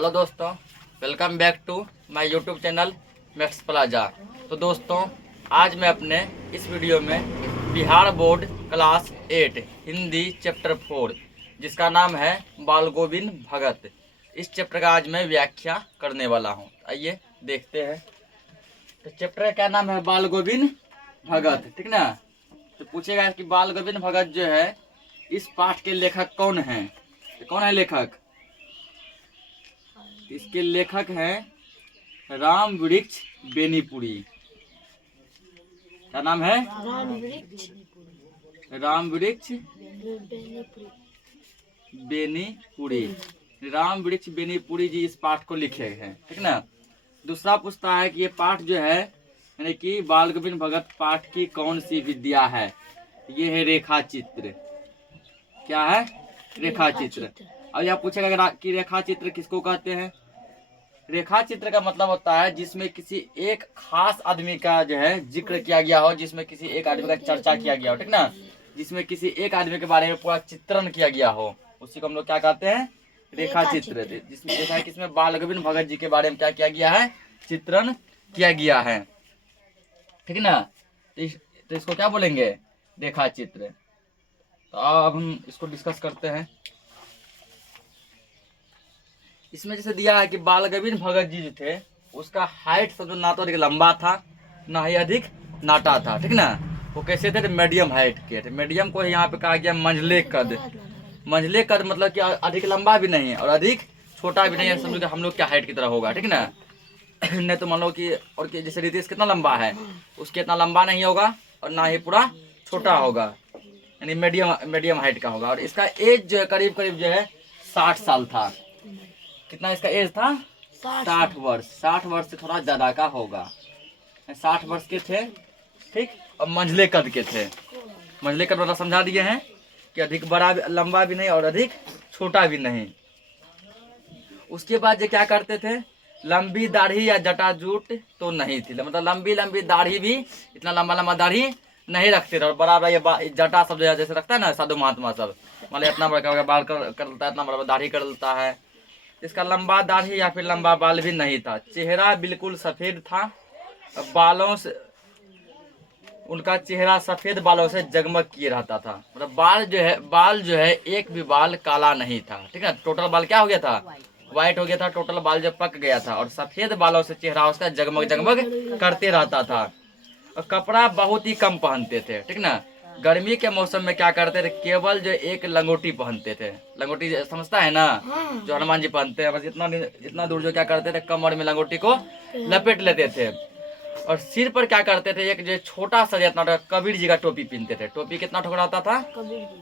Hello दोस्तों, welcome back to my YouTube channel Max Plaza. तो दोस्तों, आज मैं अपने इस वीडियो में Bihar board class 8 Hindi chapter 4 जिसका नाम है बाल गोविंद भगत, इस चैप्टर का आज मैं व्याख्या करने वाला हूं। आइए देखते हैं। तो चैप्टर का क्या नाम है? बाल गोविंद भगत, ठीक ना। तो पूछेगा कि बाल गोविंद भगत जो है इस पाठ के लेखक कौन है? तो कौन है लेखक? इसके लेखक हैं राम वृक्ष बेनीपुरी। क्या नाम है? राम वृक्ष बेनीपुरी। राम वृक्ष बेनीपुरी जी इस पाठ को लिखे हैं, ठीक ना। दूसरा पूछता है कि ये पाठ जो है यानी कि बाल गोविंद भगत पाठ की कौन सी विद्या है? ये है रेखा चित्र। क्या है? रेखा चित्र। अब यह पूछेगा कि रेखा चित्र किसको कहते हैं? रेखा चित्र का मतलब होता है जिसमें किसी एक खास आदमी का जो है जिक्र किया गया हो, जिसमें किसी एक आदमी का चर्चा किया गया हो, ठीक ना। जिसमें किसी एक आदमी के बारे में पूरा चित्रण किया गया हो, उसी को हम लोग क्या कहते हैं? रेखा चित्र। जिसमें जैसा है कि इसमें बाल गोविंद भगत जी के बारे में क्या किया गया है? चित्रण किया गया है, ठीक ना। तो इसको क्या बोलेंगे? रेखा चित्र। तो अब हम इसको डिस्कस करते हैं। इसमें जैसे दिया है कि बाल गोविंद भगत जी जो थे उसका हाइट समझो ना तो अधिक लंबा था ना ही अधिक नाटा था, ठीक ना। वो कैसे थे? मीडियम हाइट के थे। मीडियम को यहाँ पे कहा गया मंझले कद। मंझले कद मतलब कि अधिक लंबा भी नहीं और अधिक छोटा भी नहीं है, समझो कि हम लोग क्या हाइट की तरह होगा, ठीक ना। नहीं तो मान लो कि और कि जैसे रितेश कितना लंबा है, उसके इतना लंबा नहीं होगा और ना ही पूरा छोटा होगा, यानी मीडियम हाइट का होगा। और इसका एज जो है करीब करीब जो है 60 साल था। कितना इसका एज था? 60 वर्ष। 60 वर्ष से थोड़ा ज्यादा का होगा। 60 वर्ष के थे, ठीक। और मंझले कद के थे। मंझले कद मतलब समझा दिए हैं कि अधिक बड़ा लंबा भी नहीं और अधिक छोटा भी नहीं। उसके बाद ये क्या करते थे? लंबी दाढ़ी या जटाजूट तो नहीं थी, मतलब लंबी लंबी दाढ़ी भी, इतना लंबा लंबा दाढ़ी नहीं रखते थे। और बड़ा बड़ा ये जटा सब जैसे रखता है ना साधु महात्मा सब, मतलब इतना बड़ा बाल कर लेता है, इतना बड़ा दाढ़ी कर लेता है। इसका लंबा दाढ़ी या फिर लंबा बाल भी नहीं था। चेहरा बिल्कुल सफेद था। बालों से उनका चेहरा सफेद बालों से जगमग किए रहता था। मतलब बाल जो है एक भी बाल काला नहीं था, ठीक है। टोटल बाल क्या हो गया था? व्हाइट हो गया था। टोटल बाल जब पक गया था और सफेद बालों से चेहरा उसका जगमग जगमग करते रहता था। और कपड़ा बहुत ही कम पहनते थे, ठीक ना। गर्मी के मौसम में क्या करते थे? केवल जो एक लंगोटी पहनते थे। लंगोटी समझता है ना, जो हनुमान जी पहनते हैं। बस इतना दूर जो क्या करते थे, कमर में लंगोटी को लपेट लेते थे। और सिर पर क्या करते थे? एक जो छोटा सा जितना कबीर जी का टोपी पहनते थे। टोपी कितना ठोका रहता था?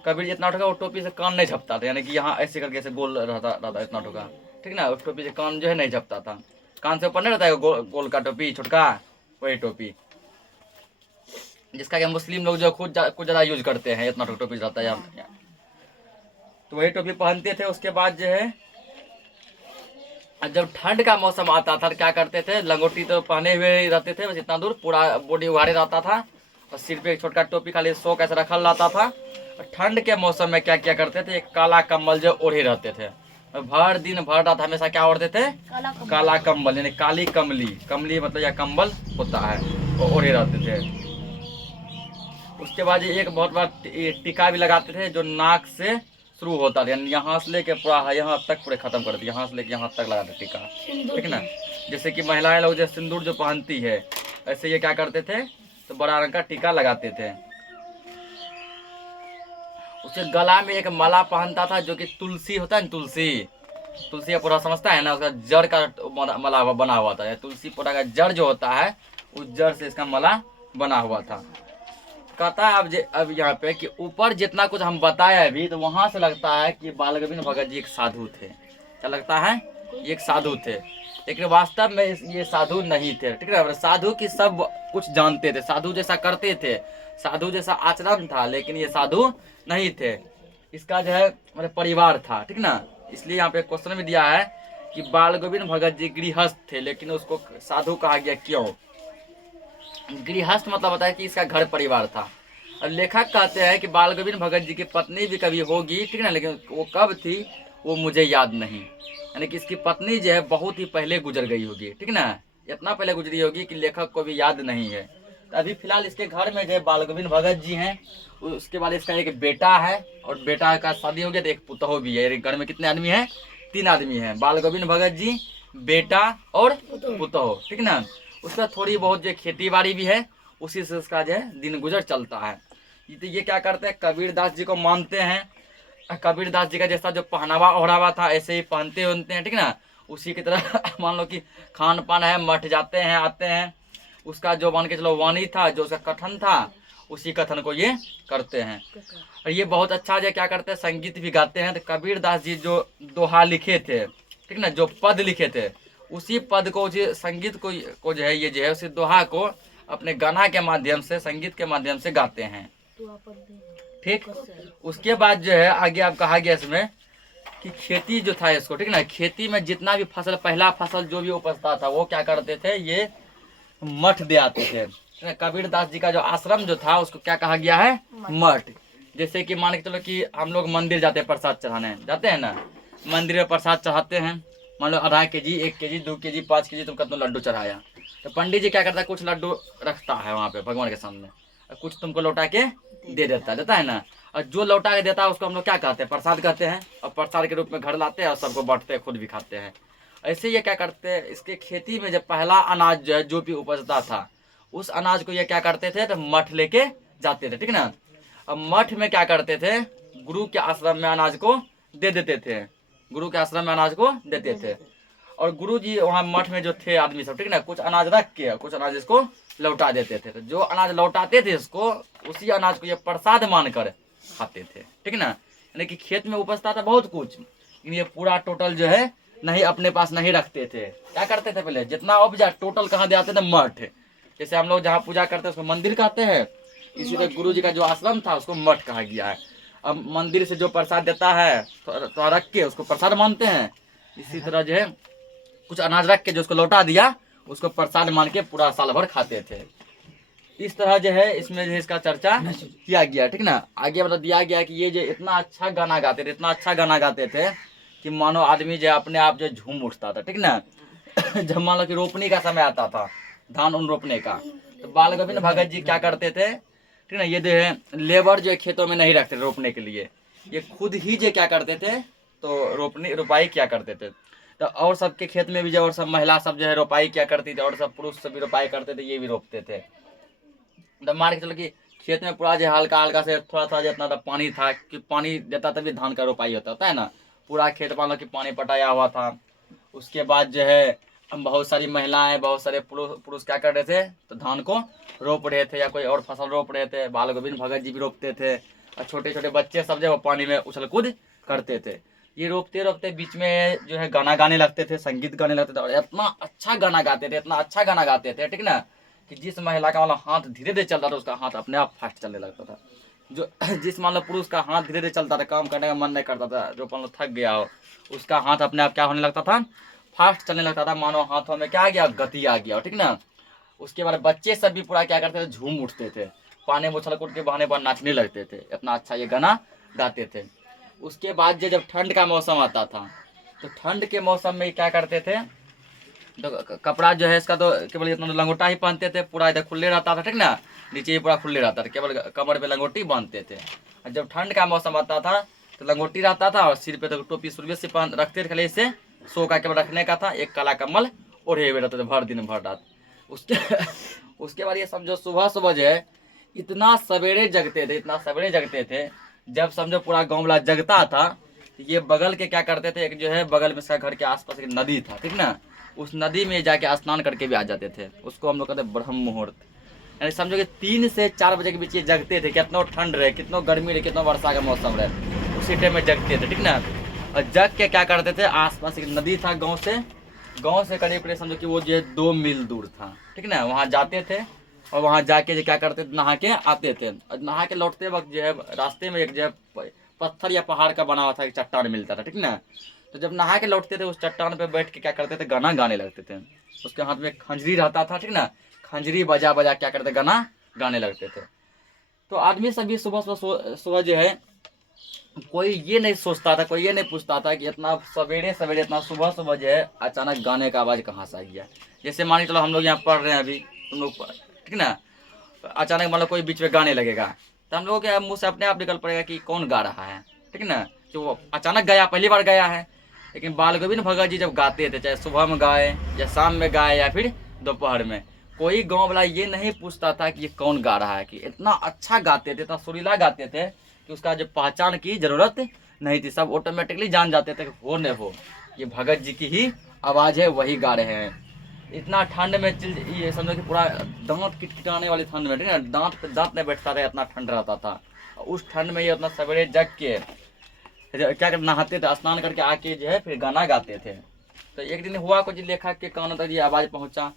कबीर जितना ठोका। वो टोपी से कान नहीं झपता था, यानी कि यहाँ ऐसे करके ऐसे गोल रहता इतना ठोका, ठीक ना। उस टोपी से कान जो है नहीं झपता था। कान से ऊपर नहीं रहता है गोल का टोपी छोटका, वही टोपी जिसका कि मुस्लिम लोग जो कुछ ज्यादा यूज करते हैं। इतना टोपी रहता है यहाँ, तो वही टोपी पहनते थे। उसके बाद जो है जब ठंड का मौसम आता था तो क्या करते थे? लंगोटी तो पहने हुए रहते थे, बस इतना दूर पूरा बॉडी उघाड़े रहता था और सिर पे एक छोटा टोपी खाली शो कैसे रखल रहता था। और ठंड के मौसम में क्या किया करते थे? एक काला कम्बल जो ओढ़े रहते थे। और भर दिन भर रात हमेशा क्या ओढ़ते थे? काला कम्बल, यानी काली कमली। कमली मतलब यह कम्बल होता है, वो ओढ़े रहते थे। उसके बाद एक बहुत बार टीका भी लगाते थे जो नाक से शुरू होता था, यानी यहाँ से लेके पूरा यहाँ तक पूरे खत्म कर दिया। यहाँ से लेके यहाँ तक लगाते टीका, ठीक ना। जैसे कि महिलाएं लोग जो सिंदूर जो पहनती है, ऐसे ये क्या करते थे? तो बड़ा रंग का टीका लगाते थे। उसके गला में एक माला पहनता था जो कि तुलसी होता है ना, तुलसी का पूरा समझता है ना, उसका जड़ का माला बना हुआ था। तुलसी पौधा का जड़ जो होता है उस जड़ से इसका माला बना हुआ था। कहता है अब यहाँ पे कि ऊपर जितना कुछ हम बताया अभी, तो वहां से लगता है कि बाल गोविंद भगत जी एक साधु थे। क्या लगता है? ये एक साधु थे, लेकिन वास्तव में ये साधु नहीं थे, ठीक है। साधु की सब कुछ जानते थे, साधु जैसा करते थे, साधु जैसा आचरण था, लेकिन ये साधु नहीं थे। इसका जो है मतलब परिवार था, ठीक ना। इसलिए यहाँ पे क्वेश्चन में दिया है कि बाल गोविंद भगत जी गृहस्थ थे, लेकिन उसको साधु कहा गया। क्यों गृहस्थ? मतलब होता है कि इसका घर परिवार था। और लेखक कहते हैं कि बाल गोविंद भगत जी की पत्नी भी कभी होगी, ठीक ना, लेकिन वो कब थी वो मुझे याद नहीं। यानी कि इसकी पत्नी जो है बहुत ही पहले गुजर गई होगी, ठीक ना, इतना पहले गुजरी होगी कि लेखक को भी याद नहीं है। तो अभी फिलहाल इसके घर में जो है बाल गोविंद भगत जी हैं, उसके बाद इसका एक बेटा है और बेटा का शादी हो गया, तो एक पुतोह भी है। घर में कितने आदमी हैं? 3 आदमी हैं, बाल गोविंद भगत जी, बेटा और पुतोह, ठीक ना। उसका थोड़ी बहुत जो खेती बाड़ी भी है, उसी से उसका जो है दिन गुजर चलता है। तो ये क्या करते हैं, कबीरदास जी को मानते हैं। कबीरदास जी का जैसा जो पहनावा ओढ़ावा था ऐसे ही पहनते होते हैं, ठीक ना। उसी की तरह मान लो कि खान पान है, मठ जाते हैं आते हैं, उसका जो मान के चलो वाणी था, जो उसका कथन था, उसी कथन को ये करते हैं। और ये बहुत अच्छा जो क्या करते हैं, संगीत भी गाते हैं। तो कबीरदास जी जो दोहा लिखे थे, ठीक ना, जो पद लिखे थे, उसी पद को जो संगीत को जो है ये जो है उसी दोहा को अपने गाना के माध्यम से, संगीत के माध्यम से गाते हैं, ठीक। उसके बाद जो है आगे अब कहा गया इसमें कि खेती जो था इसको, ठीक ना, खेती में जितना भी फसल, पहला फसल जो भी उपजता था वो क्या करते थे, ये मठ दे आते थे। कबीरदास जी का जो आश्रम जो था उसको क्या कहा गया है, मठ। जैसे कि मान के चलो कि हम लोग मंदिर जाते हैं, प्रसाद चढ़ाने जाते हैं ना, मंदिर में प्रसाद चढ़ाते हैं, मान लो आधा केजी, 1 केजी, 2 केजी, 5 केजी, तुम कितना लड्डू चढ़ाया, तो पंडित जी क्या करता है, कुछ लड्डू रखता है वहाँ पे भगवान के सामने, और कुछ तुमको लौटा के दे देता है ना। और जो लौटा के देता है उसको हम लोग क्या कहते हैं, प्रसाद कहते हैं, और प्रसाद के रूप में घर लाते हैं और सबको बांटते हैं, खुद भी खाते हैं। ऐसे ये क्या करते हैं, इसके खेती में जब पहला अनाज जो है जो भी उपजता था, उस अनाज को ये क्या करते थे, तो मठ लेके जाते थे, ठीक ना। अब मठ में क्या करते थे, गुरु के आश्रम में अनाज को दे देते थे, गुरु के आश्रम में अनाज को देते थे। और गुरु जी वहाँ मठ में जो थे आदमी सब, ठीक ना, कुछ अनाज रख के कुछ अनाज इसको लौटा देते थे। तो जो अनाज लौटाते थे इसको, उसी अनाज को ये प्रसाद मानकर खाते थे, ठीक ना। यानी कि खेत में उपजता था बहुत कुछ, लेकिन ये पूरा टोटल जो है नहीं अपने पास नहीं रखते थे। क्या करते थे, पहले जितना उपजा टोटल कहाँ दे आते थे, मठ। जैसे हम लोग जहाँ पूजा करते हैं उसको मंदिर कहते हैं, इसी तरह गुरु जी का जो आश्रम था उसको मठ कहा गया है। अब मंदिर से जो प्रसाद देता है तो रख के उसको प्रसाद मानते हैं, इसी तरह जो है कुछ अनाज रख के जो उसको लौटा दिया उसको प्रसाद मान के पूरा साल भर खाते थे। इस तरह जो है इसमें जो है इसका चर्चा किया गया, ठीक ना। आगे मतलब दिया गया कि ये जो इतना अच्छा गाना गाते थे, इतना अच्छा गाना गाते थे कि मानो आदमी जो अपने आप जो झूम उठता था, ठीक ना। जब मान लो कि रोपनी का समय आता था, धान उन रोपने का, तो बाल गोविंद भगत जी क्या करते थे, ठीक ना, ये जो है लेबर जो है खेतों में नहीं रखते रोपने के लिए, ये खुद ही जो क्या करते थे, तो रोपाई क्या करते थे। तो और सबके खेत में भी जो और सब महिला सब जो है रोपाई क्या करती थी, और सब पुरुष सब भी रोपाई करते थे, ये भी रोपते थे। तो मान के चलो कि खेत में पूरा जो हल्का हल्का से थोड़ा सा जितना पानी था, कि पानी देता तभी धान का रोपाई होता है ना। पूरा खेत मान लो कि पानी पटाया हुआ था। उसके बाद जो है बहुत सारी महिलाएं, बहुत सारे पुरुष क्या कर रहे थे, तो धान को रोप रहे थे या कोई और फसल रोप रहे थे। बाल गोविंद भगत जी भी रोपते थे, और छोटे छोटे बच्चे सब जो पानी में उछल कूद करते थे। ये रोपते रोपते बीच में जो है गाना गाने लगते थे, संगीत गाने लगते थे, और इतना अच्छा गाना गाते थे, इतना अच्छा गाना गाते थे, ठीक ना, कि जिस महिला का मतलब हाथ धीरे धीरे चलता था उसका हाथ अपने आप फास्ट चलने लगता था। जो जिस मान लो पुरुष का हाथ धीरे धीरे चलता था, काम करने का मन नहीं करता था, जो मान लो थक गया हो, उसका हाथ अपने आप क्या होने लगता था, फास्ट चलने लगता था, मानो हाथों में क्या आ गया, गति आ गया, ठीक ना। उसके बाद बच्चे सब भी पूरा क्या करते थे, झूम उठते थे, पानी में उछल कूद के बहाने पर नाचने लगते थे, इतना अच्छा ये गाना गाते थे। उसके बाद जब ठंड का मौसम आता था, तो ठंड के मौसम में क्या करते थे, तो कपड़ा जो है इसका तो केवल इतना लंगोटा ही पहनते थे, पूरा इधर खुले रहता था, ठीक ना, नीचे ही पूरा खुले रहता था, केवल कमर पे लंगोटी बांधते थे। और जब ठंड का मौसम आता था तो लंगोटी रहता था, और सिर पे तो टोपी शुरू से पहन रखते थे, खाली इसे सो का केवल रखने का था, एक काला कम्बल ओढ़े हुए रहते थे भर दिन भर रात। उसके बाद ये समझो सुबह सुबह जो है इतना सवेरे जगते थे, इतना सवेरे जगते थे, जब समझो पूरा गाँव वाला जगता था, ये बगल के क्या करते थे, एक जो है बगल में घर के आसपास एक नदी था, ठीक ना, उस नदी में जाके स्नान करके भी आ जाते थे। उसको हम लोग कहते हैं ब्रह्म मुहूर्त। यानी समझो कि 3 से 4 बजे के बीच ये जगते थे, कितना ठंड रहे, कितना गर्मी रहे, कितना वर्षा का मौसम रहे, उसी टाइम में जगते थे, ठीक ना। और जग के क्या करते थे, आसपास एक नदी था गाँव से करीब करीब समझो कि वो जो है 2 मील दूर था, ठीक ना। वहाँ जाते थे और वहाँ जाके जो क्या करते थे, नहा के आते थे, और नहा के लौटते वक्त जो है रास्ते में एक जो है पत्थर या पहाड़ का बना हुआ था, एक चट्टान मिलता था, ठीक ना। तो जब नहा के लौटते थे उस चट्टान पे बैठ के क्या करते थे, गाना गाने लगते थे। उसके हाथ में खंजरी रहता था, ठीक ना, खंजरी बजा बजा क्या करते, गाना गाने लगते थे। तो आदमी सभी सुबह सुबह जो है कोई ये नहीं सोचता था, कोई ये नहीं पूछता था कि इतना सवेरे सवेरे, इतना सुबह सुबह जो है अचानक गाने का आवाज़ कहाँ से आ गया। जैसे मान के चलो हम लोग यहाँ पढ़ रहे हैं अभी, तुम लोग ठीक ना, अचानक मान लो कोई बीच में गाने लगेगा तो हम लोगों के मुंह से अपने आप निकल पड़ेगा कि कौन गा रहा है, ठीक ना, जो वो अचानक गाया, पहली बार गाया है। लेकिन बाल गोविंद भगत जी जब गाते थे, चाहे सुबह में गाए या शाम में गाए या फिर दोपहर में, कोई गाँव वाला ये नहीं पूछता था कि ये कौन गा रहा है। कि इतना अच्छा गाते थे, इतना सुरीला गाते थे कि उसका जो पहचान की जरूरत नहीं थी, सब ऑटोमेटिकली जान जाते थे कि हो न हो ये भगत जी की ही आवाज़ है, वही गा रहे हैं। इतना ठंड में ये समझो कि पूरा दांत किटकिटाने वाली ठंड में, ठीक है, दांत पे दांत नहीं बैठता था, इतना ठंड रहता था। उस ठंड में ये उतना सवेरे जग के क्या कर नहाते थे, स्नान करके आके जो है फिर गाना गाते थे। तो एक दिन हुआ कुछ, लेखक के कानों तक ये आवाज़ पहुंचा।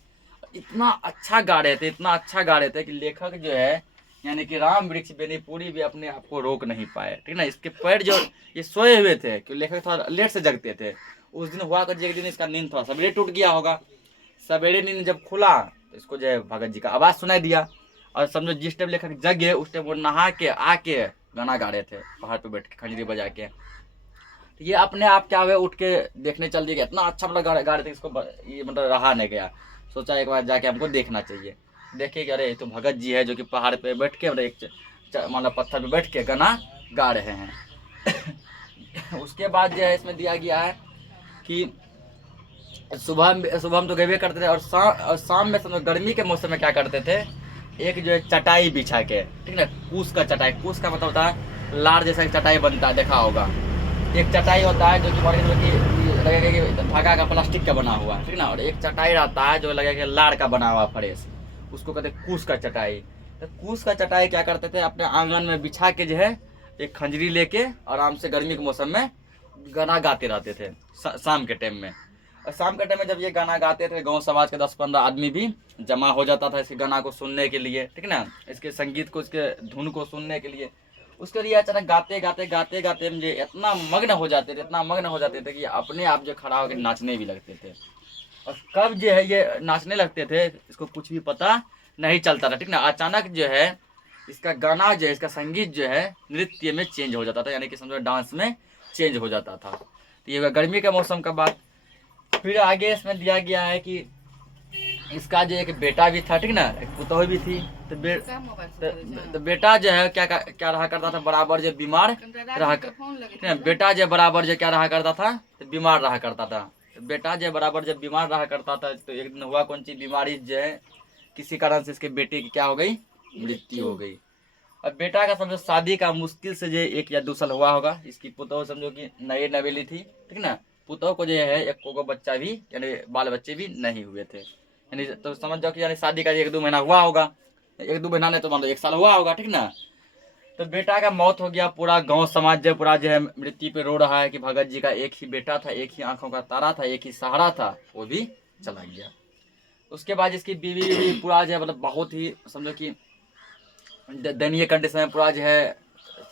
इतना अच्छा गा रहे थे, इतना अच्छा गा रहे थे कि लेखक जो है यानी कि राम वृक्ष बेनीपुरी भी अपने आप को रोक नहीं पाए, ठीक ना। इसके पैर जो ये सोए हुए थे, कि लेखक थोड़ा लेट से जगते थे। उस दिन हुआ कर एक दिन इसका नींद थोड़ा सवेरे टूट गया होगा। सवेरे नींद जब खुला तो इसको जो है भगत जी का आवाज़ सुनाई दिया। और समझो जिस टाइम लेखक जग गए उस टाइम वो नहा के आके गाना गा रहे थे पहाड़ पे बैठ के खंजरी बजा के। तो ये अपने आप क्या हुए, उठ के देखने चल दिए। इतना अच्छा मतलब गा रहे थे, इसको ये मतलब रहा नहीं गया, सोचा एक बार जाके हमको देखना चाहिए। देखे कि अरे ये तो भगत जी है जो कि पहाड़ पे बैठ के मतलब एक मतलब पत्थर पे बैठ के गाना गा रहे हैं। उसके बाद जो है इसमें दिया गया है कि सुबह हम तो गए करते थे, और शाम में समझो गर्मी के मौसम में क्या करते थे, एक जो है चटाई बिछा के, ठीक ना, कूस का चटाई, कूस का मतलब होता है लार जैसा चटाई बनता है, देखा होगा। एक चटाई होता है जो कि लगेगा कि धागा का प्लास्टिक का बना हुआ है, ठीक ना, और एक चटाई रहता है जो लगेगा लार का बना हुआ फ्रेश, उसको कहते हैं कूस का चटाई। तो कूस का चटाई क्या करते थे, अपने आंगन में बिछा के जो है एक खंजरी लेके आराम से गर्मी के मौसम में गाना गाते रहते थे शाम के टाइम में। और शाम के टाइम में जब ये गाना गाते थे, गांव समाज के 10-15 आदमी भी जमा हो जाता था इसके गाना को सुनने के लिए, ठीक ना, इसके संगीत को, इसके धुन को सुनने के लिए। उसके लिए अचानक गाते गाते गाते गाते मुझे इतना मग्न हो जाते थे, इतना मग्न हो जाते थे कि अपने आप जो खड़ा होकर नाचने भी लगते थे। और कब जो है ये नाचने लगते थे इसको कुछ भी पता नहीं चलता था, ठीक ना। अचानक जो है इसका गाना जो है, इसका संगीत जो है नृत्य में चेंज हो जाता था, यानी कि समझो डांस में चेंज हो जाता था। तो ये गर्मी के मौसम का बात। फिर आगे इसमें दिया गया है कि इसका जो एक बेटा भी था, ठीक ना, एक पुतौह भी थी। तो बेटा जो है क्या रहा करता था, बराबर जो बीमार रहा बेटा जो बराबर जो क्या रहा करता था, तो बीमार रहा करता था। तो बेटा जो बराबर जब बीमार रहा करता था, तो एक दिन हुआ कौन सी बीमारी जो है, किसी कारण से इसके बेटे की क्या हो गई, मृत्यु हो गई। अब बेटा का समझो शादी का मुश्किल से जो 1 या 2 साल हुआ होगा। इसकी पुतौह समझो कि नई नवेली थी, ठीक ना। पुतौह को जो है एक को बच्चा भी यानी बाल बच्चे भी नहीं हुए थे, यानी तो समझ जाओ कि यानी शादी का 1-2 महीना हुआ होगा, 1-2 महीना नहीं तो मान लो 1 साल हुआ होगा, ठीक ना। तो बेटा का मौत हो गया। पूरा गांव समाज जो पूरा जो है मृत्यु पे रो रहा है कि भगत जी का एक ही बेटा था, एक ही आंखों का तारा था, एक ही सहारा था, वो भी चला गया। उसके बाद इसकी बीवी भी पूरा जो है मतलब बहुत ही समझो कि दयनीय कंडीशन में पूरा जो है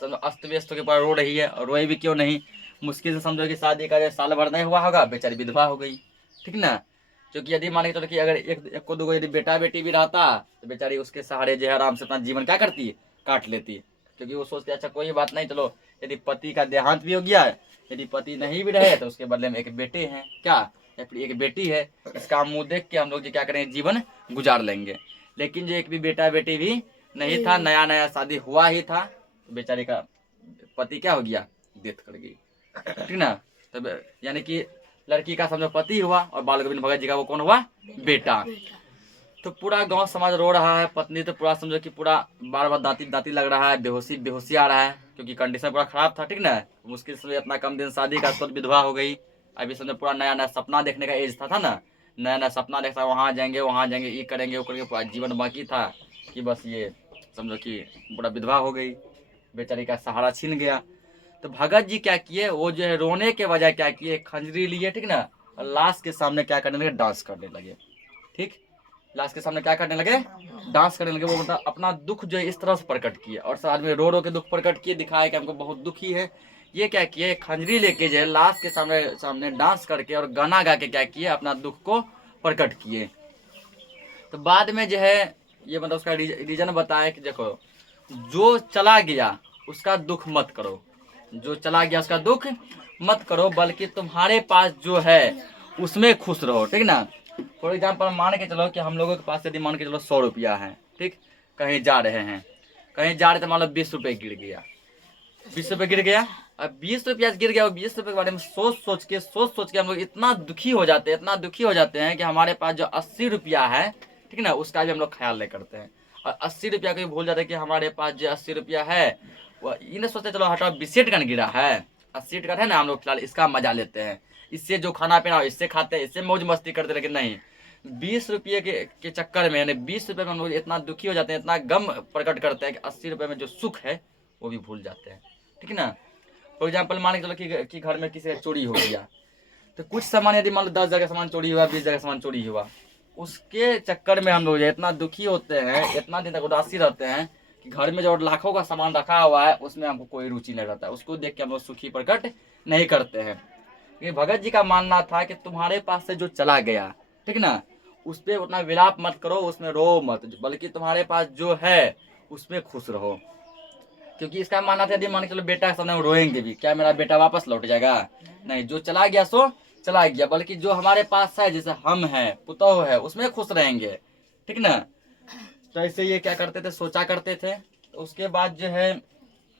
अस्त व्यस्त होकर पूरा रो रही है। और रोए भी क्यों नहीं, मुश्किल से समझो कि शादी का जो साल भर नहीं हुआ होगा, बेचारी विधवा हो गई, ठीक ना। क्योंकि यदि मान के चलो कि अगर एक को 2 यदि बेटा बेटी भी रहता तो बेचारी उसके सहारे जो है आराम से अपना जीवन क्या करती, काट लेती। क्योंकि वो सोचती अच्छा कोई बात नहीं, चलो यदि पति का देहांत भी हो गया है, यदि पति नहीं भी रहे तो उसके बदले में एक बेटे हैं क्या, या फिर एक बेटी है, इसका मुंह देख के हम लोग जो क्या करेंगे, जीवन गुजार लेंगे। लेकिन जो एक भी बेटा बेटी भी नहीं था, नया नया शादी हुआ ही था, तो बेचारी का पति क्या हो गया, डेथ कर गई, ठीक ना। तब यानी कि लड़की का समझो पति हुआ और बाल गोविंद भगत जी का वो कौन हुआ, बेटा। तो पूरा गांव समाज रो रहा है। पत्नी तो पूरा समझो कि पूरा बार बार दाती दाती लग रहा है, बेहोशी बेहोशी आ रहा है, क्योंकि कंडीशन पूरा खराब था, ठीक ना। मुश्किल से इतना कम दिन शादी का, तुरंत विधवा हो गई। अभी समझो पूरा नया नया सपना देखने का एज था ना, नया नया सपना देखता, वहाँ जाएंगे ये करेंगे वो करेंगे, पूरा जीवन बाकी था कि बस ये समझो कि पूरा विधवा हो गई, बेचारी का सहारा छीन गया। तो भगत जी क्या किए, वो जो है रोने के बजाय क्या किए, खंजरी लिए, ठीक ना, और लाश के सामने क्या करने लगे, डांस करने लगे, ठीक। लाश के सामने क्या करने लगे, डांस करने लगे। वो मतलब अपना दुख जो है इस तरह से प्रकट किए, और सब आदमी रो रो के दुख प्रकट किए, दिखाया कि हमको बहुत दुखी है। ये क्या किए, खंजरी लेके जो है लाश के सामने सामने डांस करके और गाना गा के क्या किए, अपना दुख को प्रकट किए। तो बाद में जो है ये मतलब उसका रीजन बताया कि देखो, जो चला गया उसका दुख मत करो, जो चला गया उसका दुख मत करो, बल्कि तुम्हारे पास जो है उसमें खुश रहो, ठीक ना। फॉर एग्जाम्पल मान के चलो कि हम लोगों के पास यदि मान के चलो 100 रुपया है, ठीक, कहीं जा रहे हैं, कहीं जा रहे तो मान लो 20 रुपये गिर गया, 20 रुपये गिर गया। अब 20 रुपया गिर गया और 20 रुपये के बारे में सोच सोच के हम लोग इतना दुखी हो जाते हैं, इतना दुखी हो जाते हैं कि हमारे पास जो 80 रुपया है, ठीक ना, उसका भी हम लोग ख्याल नहीं करते हैं। और 80 रुपया को भी भूल जाते हैं कि हमारे पास जो 80 रुपया है वो इन्हें सोचते चलो हटाओ 20 का गिरा है, 80 का है ना, हम लोग फिलहाल इसका मजा लेते हैं, इससे जो खाना पीना हो इससे खाते हैं, इससे मौज मस्ती करते, लेकिन नहीं 20 रुपये के चक्कर में, यानी 20 रुपये में हम लोग इतना दुखी हो जाते हैं, इतना गम प्रकट करते हैं कि 80 रुपये में जो सुख है वो भी भूल जाते हैं, ठीक ना। फॉर एग्जाम्पल मान के चलो कि घर में किसी का चोरी हो गया, तो कुछ सामान यदि मान लो 10 जगह सामान चोरी हुआ, 20 जगह सामान चोरी हुआ, उसके चक्कर में हम लोग इतना दुखी होते हैं, इतना दिन तक उदासी रहते हैं कि घर में जो लाखों का सामान रखा हुआ है उसमें हमको कोई रुचि नहीं रहता है, उसको देख के हम लोग सुखी प्रकट नहीं करते हैं। क्योंकि भगत जी का मानना था कि तुम्हारे पास से जो चला गया, ठीक ना, उस पर उतना विलाप मत करो, उसमें रो मत, बल्कि तुम्हारे पास जो है उसमें खुश रहो। क्योंकि इसका मानना था यदि मान के चलो बेटा के सामने हम रोएंगे भी, क्या मेरा बेटा वापस लौट जाएगा? नहीं, जो चला गया सो चला गया, बल्कि जो हमारे पास है, जैसे हम हैं, पुतौह है, उसमें खुश रहेंगे, ठीक ना। तो ऐसे ये क्या करते थे, सोचा करते थे। तो उसके बाद जो है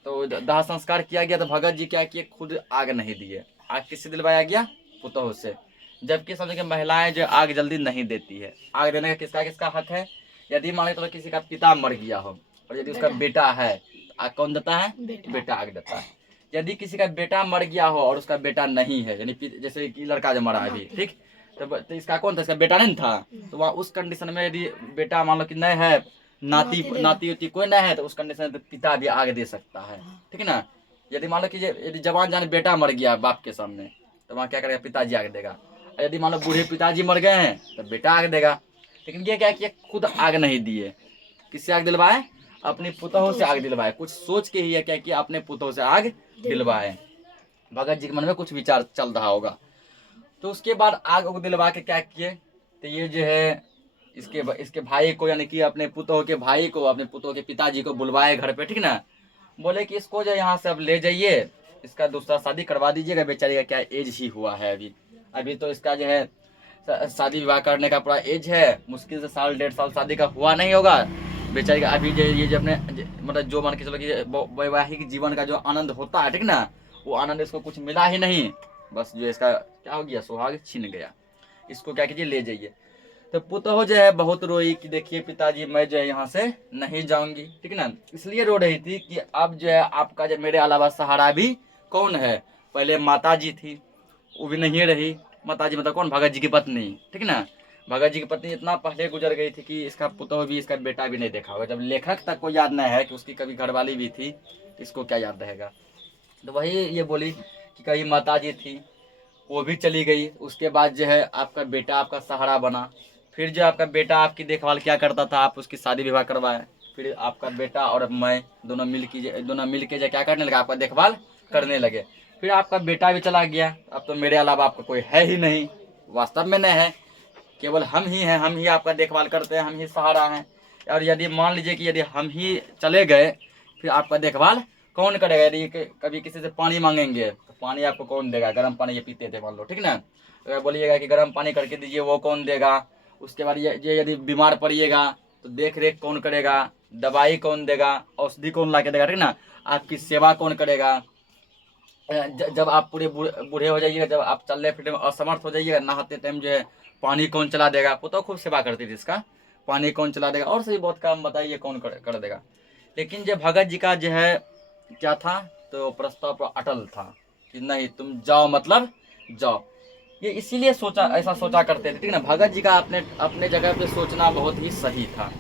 तो दाह संस्कार किया गया, तो भगत जी क्या किए, खुद आग नहीं दिए। आग किससे दिलवाया गया? पुतौह से। जबकि समझो कि महिलाएं जो आग जल्दी नहीं देती है, आग देने का किसका किसका हक है? यदि मान लो किसी का पिता मर गया हो और यदि उसका बेटा है, आग कौन देता है? बेटा आग देता है। यदि किसी का बेटा मर गया हो और उसका बेटा नहीं है, यानी जैसे कि लड़का जो मरा अभी, ठीक, तो इसका कौन था? इसका बेटा नहीं था। तो वहाँ उस कंडीशन में यदि बेटा मान लो कि नहीं है, नाती उती कोई नहीं है, तो उस कंडीशन में पिता भी आग दे सकता है, ठीक ना। यदि मान लो कि यदि जवान जान बेटा मर गया बाप के सामने, तो वहाँ क्या करेगा? पिताजी आग देगा। यदि मान लो बूढ़े पिताजी मर गए हैं तो बेटा आग देगा। लेकिन ये क्या किया, खुद आग नहीं दिए, किससे आग दिलवाए? अपनी पुतौह से आग दिलवाए। कुछ सोच के ही क्या किया, अपने पुतौह से आग दिलवाए। भगत जी के मन में कुछ विचार चल रहा होगा। तो उसके बाद आग उग दिलवा के क्या किए, तो ये जो है इसके भाई को, यानी कि अपने पुतौह के भाई को, अपने पुतौह के पिताजी को बुलवाए घर पे, ठीक ना। बोले कि इसको जो यहाँ से अब ले जाइए, इसका दूसरा शादी करवा दीजिएगा, बेचारी का क्या एज ही हुआ है अभी तो इसका जो है शादी विवाह करने का पूरा एज है, मुश्किल से 1.5 साल शादी का हुआ नहीं होगा बेचारी का। अभी जो ये जो अपने मतलब जो मान के चलो कि वैवाहिक जीवन का जो आनंद होता है, ठीक ना, वो आनंद इसको कुछ मिला ही नहीं। बस जो इसका क्या हो गया, सुहाग छिन गया। इसको क्या कीजिए, ले जाइए। तो पुतौह जो है बहुत रोई कि देखिए पिताजी, मैं जो है यहाँ से नहीं जाऊंगी, ठीक ना। इसलिए रो रही थी कि अब जो है आपका जो मेरे अलावा सहारा भी कौन है? पहले माता जी थी, वो भी नहीं रही। माता जी मतलब कौन? भगत जी की पत्नी, ठीक ना। भगत जी की पत्नी इतना पहले गुजर गई थी कि इसका पुतौह भी, इसका बेटा भी नहीं देखा होगा। जब लेखक तक को याद नहीं है कि उसकी कभी घरवाली भी थी, इसको क्या याद रहेगा? तो वही ये बोली कि कहीं माता जी थी, वो भी चली गई। उसके बाद जो है आपका बेटा आपका सहारा बना। फिर जो आपका बेटा आपकी देखभाल क्या करता था, आप उसकी शादी विवाह करवाए। फिर आपका बेटा और मैं दोनों मिल के जो क्या करने लगे, आपका देखभाल करने लगे। फिर आपका बेटा भी चला गया, अब तो मेरे अलावा आपका कोई है ही नहीं, वास्तव में नहीं है, केवल हम ही हैं, हम ही आपका देखभाल करते हैं, हम ही सहारा हैं। और यदि मान लीजिए कि यदि हम ही चले गए, फिर आपका देखभाल कौन करेगा? यदि कभी किसी से पानी मांगेंगे तो पानी आपको कौन देगा? गर्म पानी ये पीते थे मान लो, ठीक ना, तो बोलिएगा कि गर्म पानी करके दीजिए, वो कौन देगा? उसके बाद ये यदि बीमार पड़िएगा तो देख रेख कौन करेगा? दवाई कौन देगा? औषधि कौन ला के देगा, ठीक ना। आपकी सेवा कौन करेगा? जब आप पूरे बूढ़े हो जाइएगा, जब आप चलने फिरने में असमर्थ हो जाइएगा, नहाते टाइम जो है पानी कौन चला देगा? पुतौह खूब सेवा करती थी इसका, पानी कौन चला देगा? और सही बहुत काम बताइए कौन कर देगा। लेकिन जब भगत जी का जो है क्या था, तो प्रस्ताव पर अटल था कि नहीं, तुम जाओ, मतलब जाओ। ये इसीलिए ऐसा सोचा करते थे, ठीक ना। भगत जी का अपने जगह पे सोचना बहुत ही सही था।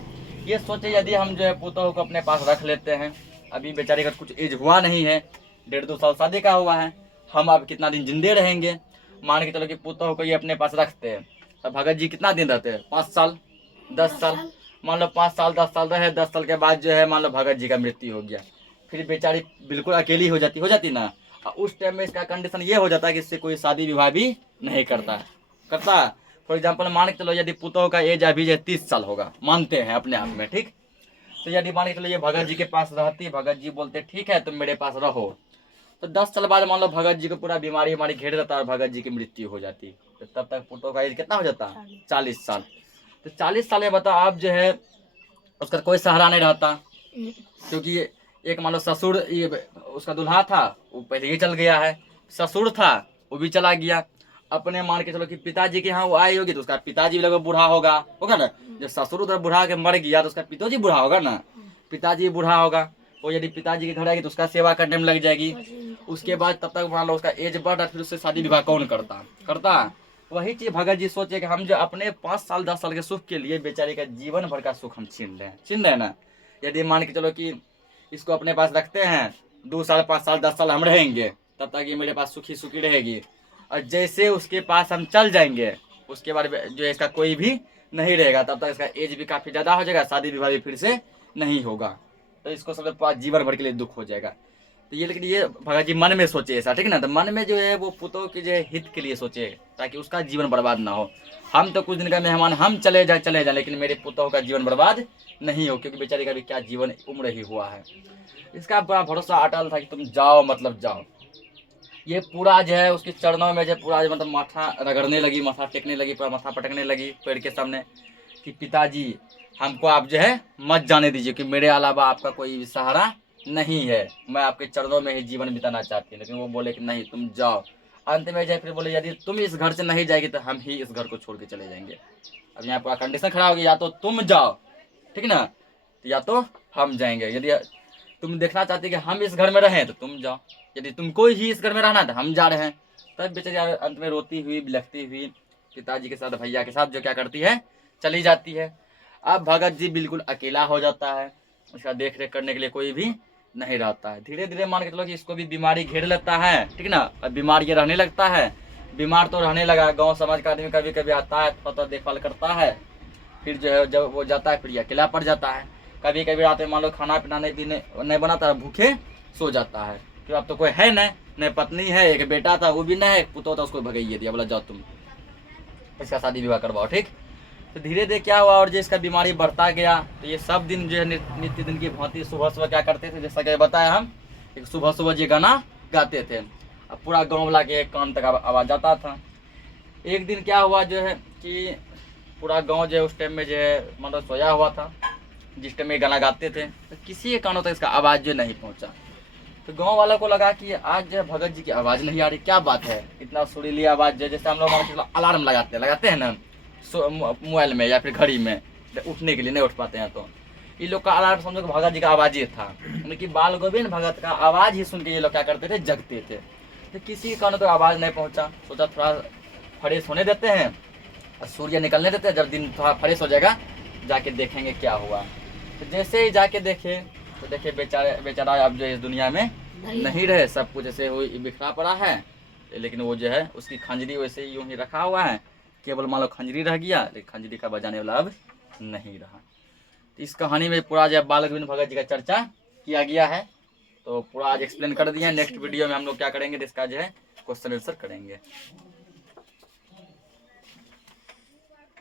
ये सोचे यदि हम जो है पुतौह को अपने पास रख लेते हैं, अभी बेचारे का कुछ एज हुआ नहीं है, 1.5-2 साल शादी का हुआ है, हम अब कितना दिन जिंदे रहेंगे? मान के चलो कि पुतौह को ये अपने पास रखते हैं, तो भगत जी कितना दिन रहते हैं? 5 साल 10 साल, मान लो 5 साल 10 साल रहे। 10 साल के बाद जो है मान लो भगत जी का मृत्यु हो गया, फिर बेचारी बिल्कुल अकेली हो जाती ना। और उस टाइम में इसका कंडीशन ये हो जाता है कि इससे कोई शादी विवाह भी नहीं करता। फॉर एग्जाम्पल मान के चलो यदि पुतौह का एज अभी जो 30 साल होगा, मानते हैं अपने आप में, ठीक। तो यदि मान के चलो ये भगत जी के पास रहती, भगत जी बोलते ठीक है तुम मेरे पास रहो, तो 10 साल बाद मान लो भगत जी को पूरा बीमारी हमारी घेर देता और भगत जी की मृत्यु हो जाती, तो तब तक पुतों का एज कितना हो जाता? 40 साल। तो 40 साल में बताओ आप जो है उसका कोई सहारा नहीं रहता, क्योंकि एक मान लो ससुर ये उसका दूल्हा था वो पहले ही चल गया है, ससुर था वो भी चला गया, अपने मान के चलो कि पिताजी के यहाँ वो आई होगी तो उसका पिताजी भी लगभग बूढ़ा होगा ना, जब ससुर उधर बूढ़ा के मर गया तो उसका पिताजी बूढ़ा होगा ना, पिताजी बूढ़ा होगा, वो यदि पिताजी के घर आएगी तो उसका सेवा करने में लग जाएगी। उसके बाद तब तक मान लो उसका एज बढ़ रहा, फिर उससे शादी विवाह कौन करता? वही चीज भगत जी सोचे कि हम जो अपने 5 साल 10 साल के सुख के लिए बेचारे का जीवन भर का सुख हम छीन रहे हैं ना। यदि मान के चलो कि इसको अपने पास रखते हैं 2 साल 5 साल 10 साल हम रहेंगे, तब तक ये मेरे पास सुखी सुखी रहेगी, और जैसे उसके पास हम चल जाएंगे उसके बाद जो इसका कोई भी नहीं रहेगा, तब तक इसका एज भी काफ़ी ज़्यादा हो जाएगा, शादी विवाह भी फिर से नहीं होगा, तो इसको सब पास जीवन भर के लिए दुख हो जाएगा। तो ये लेकिन ये भगत जी मन में सोचे ऐसा, ठीक ना, तो मन में जो है वो पुतों के जो है हित के लिए सोचे ताकि उसका जीवन बर्बाद ना हो। हम तो कुछ दिन का मेहमान, हम चले जाए, लेकिन मेरे पुतों का जीवन बर्बाद नहीं हो, क्योंकि बेचारे का भी क्या जीवन उम्र ही हुआ है। इसका बड़ा भरोसा अटल था कि तुम जाओ मतलब जाओ। ये पूरा जो है उसके चरणों में जो पूरा मतलब माथा रगड़ने लगी, माथा टेकने लगी, पूरा माथा पटकने लगी पेड़ के सामने कि पिताजी हमको आप जो है मत जाने दीजिए कि मेरे अलावा आपका कोई सहारा नहीं है, मैं आपके चरणों में ही जीवन बिताना चाहती हूँ। लेकिन वो बोले कि नहीं तुम जाओ। अंत में जाए फिर बोले यदि तुम इस घर से नहीं जाएगी तो हम ही इस घर को छोड़ के चले जाएंगे। अब यहाँ पूरा कंडीशन खड़ा होगी, या तो तुम जाओ, ठीक ना, या तो हम जाएंगे। यदि तुम देखना चाहते कि हम इस घर में रहें तो तुम जाओ, यदि तुमको ही इस घर में रहना तो हम जा रहे हैं। तब बेचारी अंत में रोती हुई बिलखती हुई पिताजी के साथ भैया के साथ जो क्या करती है चली जाती है। अब भगत जी बिल्कुल अकेला हो जाता है, उसका देख रेख करने के लिए कोई भी नहीं रहता है। धीरे धीरे मान के चलो कि इसको भी बीमारी घेर लेता है, ठीक ना, अब बीमार ये रहने लगता है। बीमार तो रहने लगा, गाँव समाज का आदमी कभी कभी आता है थोड़ा देखभाल करता है, फिर जो है जब वो जाता है फिर ये अकेला पड़ जाता है। कभी कभी रात में मान लो खाना पीना नहीं बनाता है, भूखे सो जाता है, फिर अब तो कोई है नहीं पत्नी है, एक बेटा था वो भी नहीं है, पुतो था उसको भगाइए दिया, बोला जाओ तुम इसका शादी विवाह करवाओ, ठीक। तो धीरे धीरे क्या हुआ और जो इसका बीमारी बढ़ता गया, तो ये सब दिन जो है नित्य दिन की भांति सुबह सुबह क्या करते थे, जैसा कि बताया हम, एक सुबह सुबह ये गाना गाते थे। अब पूरा गाँव वाला के कान तक आवाज़ जाता था। एक दिन क्या हुआ जो है कि पूरा गाँव जो है उस टाइम में जो है मतलब सोया हुआ था, जिस टाइम में गाना गाते थे, तो किसी के कानों तक इसका आवाज़ जो नहीं पहुंचा। तो गांव वालों को लगा कि आज जो है भगत जी की आवाज़ नहीं आ रही, क्या बात है, इतना सुरीली आवाज़ जो जैसे हम लोग अलार्म लगाते हैं ना मोबाइल में या फिर घड़ी में उठने के लिए नहीं उठ पाते हैं, तो ये लोग का अलार्म समझो कि भगत जी का आवाज़ ही था, लेकिन बाल गोविंद भगत का आवाज़ ही सुन के ये लोग क्या करते थे, जगते थे। तो किसी के कानों तक आवाज़ नहीं पहुँचा, सोचा थोड़ा फ्रेश होने देते हैं और सूर्य निकलने देते हैं, जब दिन थोड़ा फ्रेश हो जाएगा जाके देखेंगे क्या हुआ। तो जैसे ही जाके देखे तो देखे बेचारा अब जो इस दुनिया में नहीं रहे, सब कुछ ऐसे हुई बिखरा पड़ा है, लेकिन वो जो है उसकी खंजरी वैसे ही यूं ही रखा हुआ है, केवल मान लो खंजरी रह गया, लेकिन खंजरी का बजाने वाला अब नहीं रहा। तो इस कहानी में पूरा जो बाल गोविंद भगत जी का चर्चा किया गया है, तो पूरा आज एक्सप्लेन कर दिया। नेक्स्ट वीडियो में हम लोग क्या करेंगे, इसका जो है क्वेश्चन आंसर करेंगे।